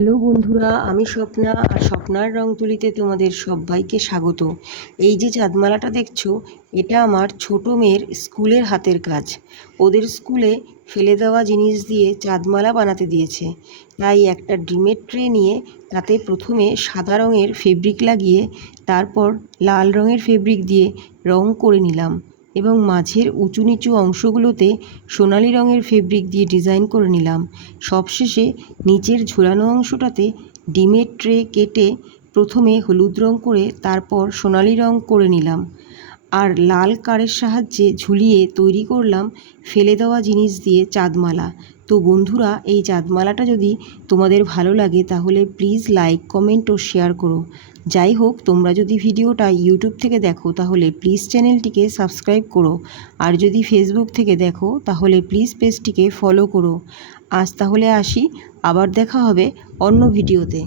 Hello বন্ধুরা, আমি স্বপ্না আর স্বপ্নার রং তুলিতে তোমাদের সবাইকে স্বাগত। এই যে চাঁদমালাটা দেখছো, এটা আমার ছোট মেয়ের স্কুলের হাতের কাজ। ওদের স্কুলে ফেলে দেওয়া জিনিস দিয়ে চাঁদমালা বানাতে দিয়েছে। তাই একটা ডিমের ট্রে নিয়ে তাতে প্রথমে সাদা রঙের ফেব্রিক লাগিয়ে তারপর লাল রঙের ফেব্রিক দিয়ে রং করে নিলাম এবং মাঝের উঁচু নিচু অংশগুলোতে সোনালি রঙের ফেব্রিক দিয়ে ডিজাইন করে নিলাম। সবশেষে নিচের ঝোলানো অংশটাতে ডিমের ট্রে কেটে প্রথমে হলুদ রং করে তারপর সোনালি রং করে নিলাম আর লাল কারের সাহায্যে ঝুলিয়ে তৈরি করলাম ফেলে দেওয়া জিনিস দিয়ে চাঁদমালা। তো বন্ধুরা, এই চাঁদমালাটা যদি তোমাদের ভালো লাগে তাহলে প্লিজ লাইক, কমেন্ট ও শেয়ার করো। যাই হোক, তোমরা যদি ভিডিওটা ইউটিউব থেকে দেখো তাহলে প্লিজ চ্যানেলটিকে সাবস্ক্রাইব করো, আর যদি ফেসবুক থেকে দেখো তাহলে প্লিজ পেজটিকে ফলো করো। আজ তাহলে আসি, আবার দেখা হবে অন্য ভিডিওতে।